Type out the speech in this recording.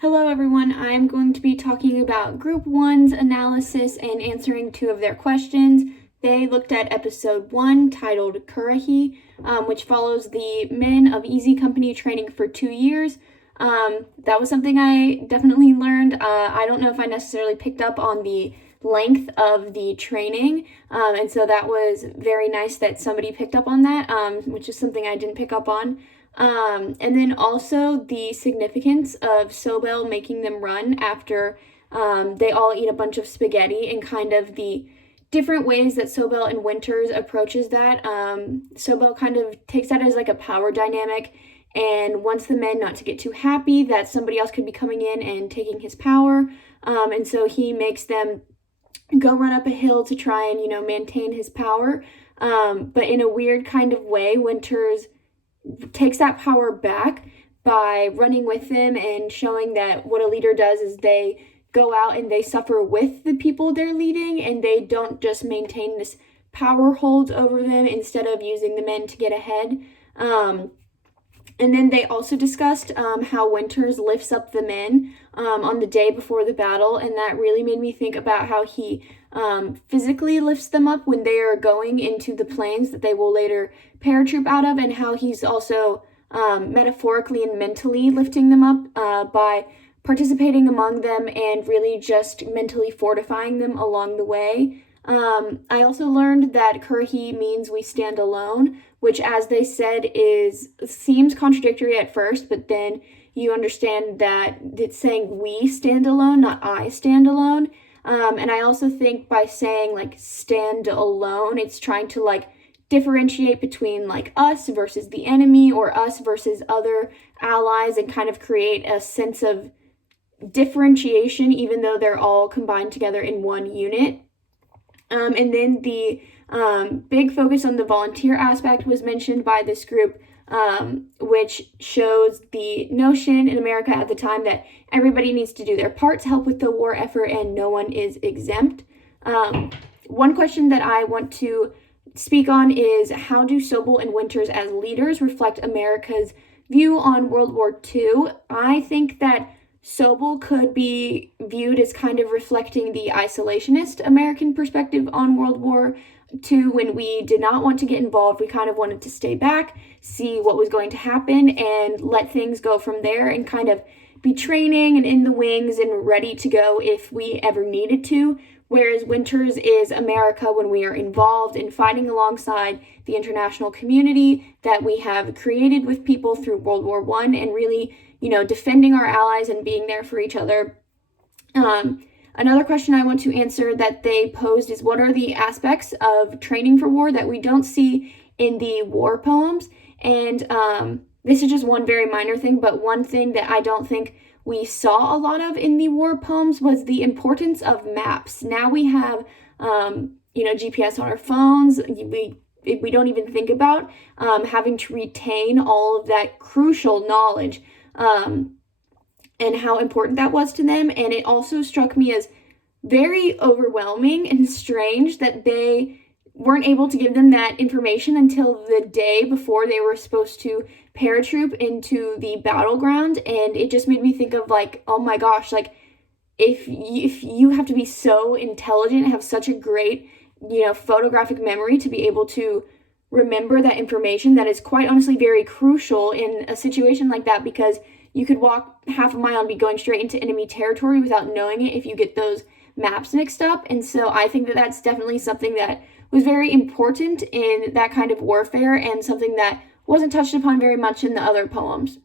Hello everyone, I'm going to be talking about Group 1's analysis and answering two of their questions. They looked at episode 1 titled Currahee, which follows the men of Easy Company training for 2 years. That was something I definitely learned. I don't know if I necessarily picked up on the length of the training, and so that was very nice that somebody picked up on that, which is something I didn't pick up on. And then also the significance of Sobel making them run after they all eat a bunch of spaghetti, and kind of the different ways that Sobel and Winters approaches that. Sobel kind of takes that as like a power dynamic and wants the men not to get too happy that somebody else could be coming in and taking his power. And so he makes them go run up a hill to try and, maintain his power. But in a weird kind of way, Winters takes that power back by running with them and showing that what a leader does is they go out and they suffer with the people they're leading, and they don't just maintain this power hold over them instead of using the men to get ahead. And then they also discussed how Winters lifts up the men on the day before the battle, and that really made me think about how he physically lifts them up when they are going into the plains that they will later paratroop out of, and how he's also metaphorically and mentally lifting them up by participating among them and really just mentally fortifying them along the way. I also learned that Currahee means we stand alone, which, as they said, seems contradictory at first, but then you understand that it's saying we stand alone, not I stand alone. And I also think by saying stand alone, it's trying to differentiate between us versus the enemy, or us versus other allies, and kind of create a sense of differentiation, even though they're all combined together in one unit. And then the big focus on the volunteer aspect was mentioned by this group, which shows the notion in America at the time that everybody needs to do their part to help with the war effort and no one is exempt. One question that I want to speak on is, how do Sobel and Winters as leaders reflect America's view on World War II? I think that Sobel could be viewed as kind of reflecting the isolationist American perspective on World War II. When we did not want to get involved, we kind of wanted to stay back, see what was going to happen, and let things go from there, and kind of be training and in the wings and ready to go if we ever needed to. Whereas Winters is America when we are involved in fighting alongside the international community that we have created with people through World War I, and really, defending our allies and being there for each other. Another question I want to answer that they posed is, what are the aspects of training for war that we don't see in the war poems? And this is just one very minor thing, but one thing that I don't think we saw a lot of in the war poems was the importance of maps. Now we have, GPS on our phones. We don't even think about having to retain all of that crucial knowledge, and how important that was to them. And it also struck me as very overwhelming and strange that they weren't able to give them that information until the day before they were supposed to paratroop into the battleground. And it just made me think of oh my gosh, if you have to be so intelligent and have such a great, photographic memory to be able to remember that information, that is quite honestly very crucial in a situation like that, because you could walk half a mile and be going straight into enemy territory without knowing it if you get those maps mixed up. And so I think that that's definitely something that was very important in that kind of warfare, and something that wasn't touched upon very much in the other poems.